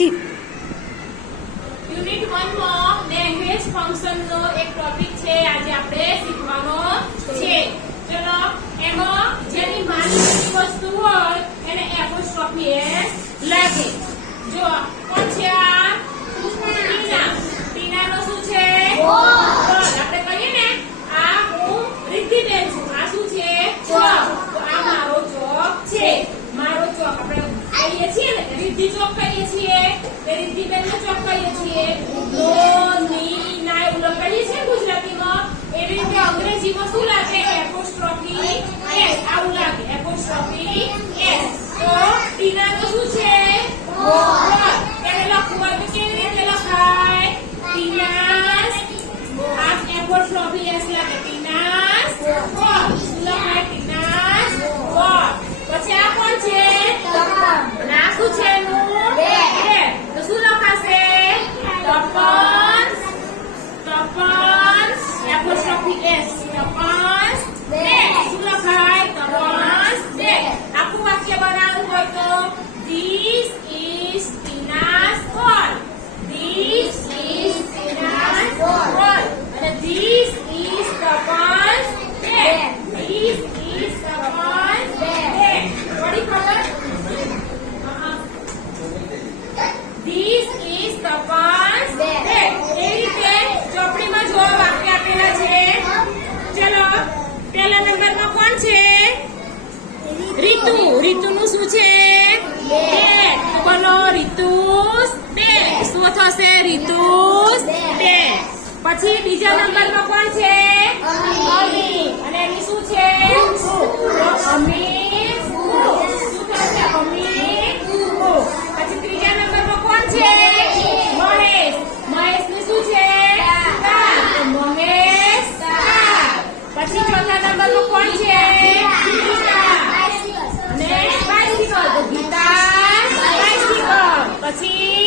unit 1 માં language function નો એક topic છે આજે આપણે શીખવાનો છે ચલો એમાં જેની માનવી વસ્તુ હોય એને એપોસ્ટ્રોફી એસ લાગે જો કોણ છે આ ટીના નો શું છે બોલ આપણે કહીએ ને આ હું રિદ્ધિબેન છું આ શું છે ચોક તો આ મારો ચોક છે મારો ચોક આપણે કહીએ છીએ ને રિદ્ધિ ચોક કહીએ છીએ તે રિદ્ધિબેન નો ચોક કહીએ છીએ નો ની ના એવું લખીએ છીએ ગુજરાતીમાં એવી રીતે અંગ્રેજીમાં શું લાગે એપોસ્ટ્રોફી એસ આવું લાગે એપોસ્ટ્રોફી એસ તો ટીના નો શું છે બોલ એને લખવું હોય તો કેવી રીતે લખાય ટીનાસ આ એપોસ્ટ્રોફી એસ લાગે ટીનાસ બોલ શું લખાય ટીનાસ બોલ પછી આ કોણ છે ના શું છે નું તો શું લખાશે તપન એપોસ્ટ્રોફી એસ તપન શું લખાય તપન આખું વાક્ય બનાવવું હોય તો ધીસ ઇઝ ટીનાસ બોલ ધીસ ઇઝ ટીનાસ બોલ અને this is Tapan this is Tapan થોડી ખબર ધીસ ઇઝ તપન એ રીતે ચોપડીમાં જો વાક્ય આપેલા છે ચલો પહેલા નંબરમાં કોણ છે રીતુનું શું છે બેટ બોલો રીતુસ બેટ શું થશે રીતુસ બેટ પછી બીજા નંબરમાં કોણ છે અમી અને એની શું છે અમી શું થશે અમી પછી ત્રીજા નંબરમાં કોણ છે મહેશની શું છે મહેશ પછી ચોથા નંબરમાં કોણ છે અને બાઇસિકલ તો ગીતા બાઇસિકલ પછી